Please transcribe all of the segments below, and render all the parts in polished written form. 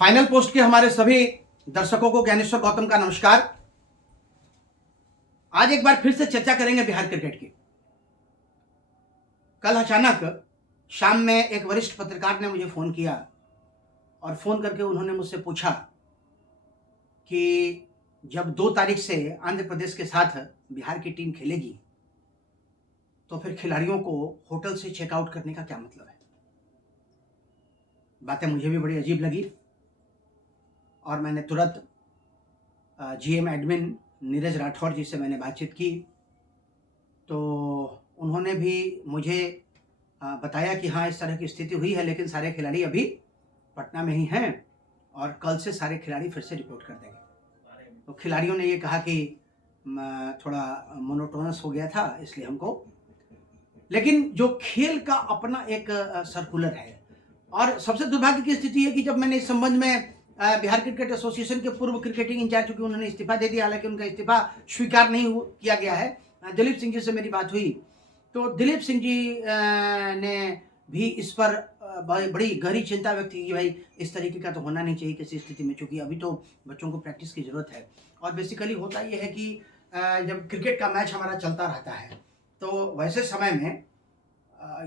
Final post के हमारे सभी दर्शकों को ज्ञानेश्वर गौतम का नमस्कार। आज एक बार फिर से चर्चा करेंगे बिहार क्रिकेट की। कल अचानक शाम में एक वरिष्ठ पत्रकार ने मुझे फ़ोन किया और फ़ोन करके उन्होंने मुझसे पूछा कि जब 2 तारीख से आंध्र प्रदेश के साथ बिहार की टीम खेलेगी तो फिर खिलाड़ियों को होटल से चेकआउट करने का क्या मतलब है। बातें मुझे भी बड़ी अजीब लगी और मैंने तुरंत जीएम एडमिन नीरज राठौर जी से मैंने बातचीत की तो उन्होंने भी मुझे बताया कि हाँ, इस तरह की स्थिति हुई है, लेकिन सारे खिलाड़ी अभी पटना में ही हैं और कल से सारे खिलाड़ी फिर से रिपोर्ट कर देंगे। तो खिलाड़ियों ने ये कहा कि थोड़ा मोनोटोनस हो गया था इसलिए हमको, लेकिन जो खेल का अपना एक सर्कुलर है। और सबसे दुर्भाग्य की स्थिति है कि जब मैंने इस संबंध में बिहार क्रिकेट एसोसिएशन के पूर्व क्रिकेटिंग इंचार्ज, चूंकि उन्होंने इस्तीफा दे दिया, हालांकि उनका इस्तीफा स्वीकार नहीं किया गया है, दिलीप सिंह जी से मेरी बात हुई तो दिलीप सिंह जी ने भी इस पर बड़ी गहरी चिंता व्यक्त की कि भाई इस तरीके का तो होना नहीं चाहिए किसी स्थिति में, चूंकि अभी तो बच्चों को प्रैक्टिस की ज़रूरत है। और बेसिकली होता ये है कि जब क्रिकेट का मैच हमारा चलता रहता है तो वैसे समय में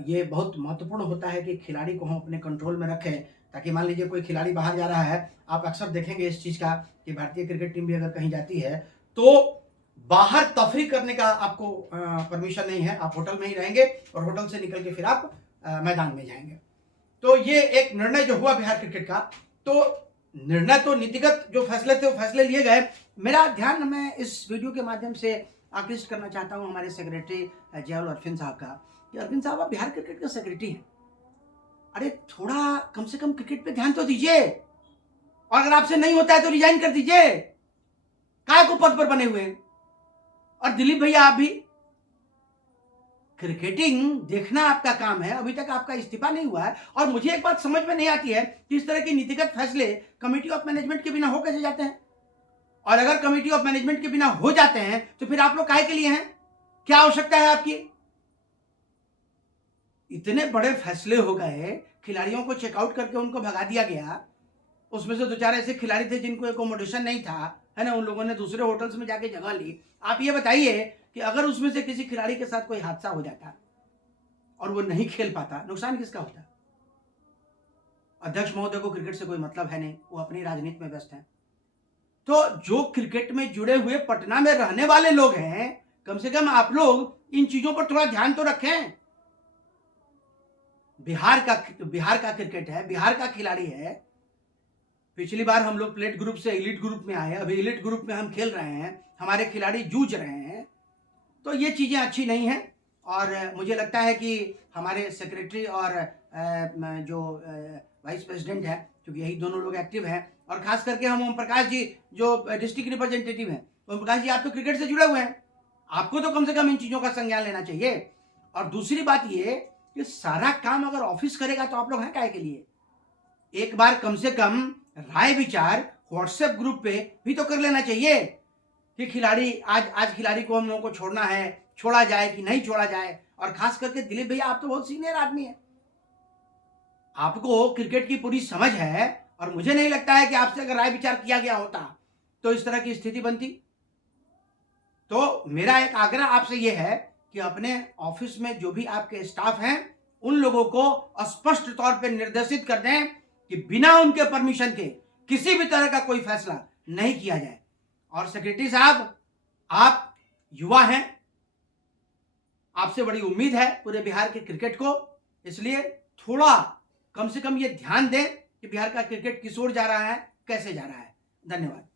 ये बहुत महत्वपूर्ण होता है कि खिलाड़ी को हम अपने कंट्रोल में रखें, ताकि मान लीजिए कोई खिलाड़ी बाहर जा रहा है, आप अक्सर देखेंगे इस चीज़ का कि भारतीय क्रिकेट टीम भी अगर कहीं जाती है तो बाहर तफरी करने का आपको परमिशन नहीं है, आप होटल में ही रहेंगे और होटल से निकल के फिर आप मैदान में जाएंगे। तो ये एक निर्णय जो हुआ बिहार क्रिकेट का, तो निर्णय तो नीतिगत जो फैसले थे वो फैसले लिए गए। मेरा ध्यान मैं इस वीडियो के माध्यम से आकृष्ट करना चाहता हूँ हमारे सेक्रेटरी जयाल अरफिन साहब का कि अरफिन साहब आप बिहार क्रिकेट के सेक्रेटरी हैं, अरे थोड़ा कम से कम क्रिकेट पे ध्यान तो दीजिए, और अगर आपसे नहीं होता है तो रिजाइन कर दीजिए, काय को पद पर बने हुए हैं। और दिलीप भैया आप भी, क्रिकेटिंग देखना आपका काम है, अभी तक आपका इस्तीफा नहीं हुआ है। और मुझे एक बात समझ में नहीं आती है कि इस तरह के नीतिगत फैसले कमेटी ऑफ मैनेजमेंट के बिना हो कैसे जाते हैं, और अगर कमेटी ऑफ मैनेजमेंट के बिना हो जाते हैं तो फिर आप लोग काहे के लिए हैं, क्या आवश्यकता है आपकी। इतने बड़े फैसले हो गए, खिलाड़ियों को चेकआउट करके उनको भगा दिया गया, उसमें से 2-4 ऐसे खिलाड़ी थे जिनको एकोमोडेशन नहीं था, है ना, उन लोगों ने दूसरे होटल्स में जाके जगह ली। आप ये बताइए कि अगर उसमें से किसी खिलाड़ी के साथ कोई हादसा हो जाता और वो नहीं खेल पाता, नुकसान किसका होता। अध्यक्ष महोदय को क्रिकेट से कोई मतलब है नहीं, वो अपनी राजनीति में व्यस्त हैं। तो जो क्रिकेट में जुड़े हुए पटना में रहने वाले लोग हैं, कम से कम आप लोग इन चीजों पर थोड़ा ध्यान तो रखें। बिहार का क्रिकेट है, बिहार का खिलाड़ी है। पिछली बार हम लोग प्लेट ग्रुप से एलिट ग्रुप में आए, अभी एलिट ग्रुप में हम खेल रहे हैं, हमारे खिलाड़ी जूझ रहे हैं, तो ये चीज़ें अच्छी नहीं हैं। और मुझे लगता है कि हमारे सेक्रेटरी और जो वाइस प्रेसिडेंट है, क्योंकि यही दोनों लोग एक्टिव हैं, और खास करके हम ओम प्रकाश जी जो डिस्ट्रिक्ट रिप्रेजेंटेटिव हैं, ओम प्रकाश जी आप तो क्रिकेट से जुड़े हुए हैं, आपको तो कम से कम इन चीज़ों का संज्ञान लेना चाहिए। और दूसरी बात ये कि सारा काम अगर ऑफिस करेगा तो आप लोग हैं काहे के लिए। एक बार कम से कम राय विचार व्हाट्सएप ग्रुप पे भी तो कर लेना चाहिए कि खिलाड़ी आज खिलाड़ी को हम लोगों को छोड़ना है, छोड़ा जाए कि नहीं छोड़ा जाए। और खास करके दिलीप भैया आप तो बहुत सीनियर आदमी हैं, आपको क्रिकेट की पूरी समझ है, और मुझे नहीं लगता है कि आपसे अगर राय विचार किया गया होता तो इस तरह की स्थिति बनती। तो मेरा एक आग्रह आपसे यह है कि अपने ऑफिस में जो भी आपके स्टाफ हैं उन लोगों को स्पष्ट तौर पर निर्देशित कर दें कि बिना उनके परमिशन के किसी भी तरह का कोई फैसला नहीं किया जाए। और सेक्रेटरी साहब, आप युवा हैं, आपसे बड़ी उम्मीद है पूरे बिहार के क्रिकेट को, इसलिए थोड़ा कम से कम ये ध्यान दें कि बिहार का क्रिकेट किस ओर जा रहा है, कैसे जा रहा है। धन्यवाद।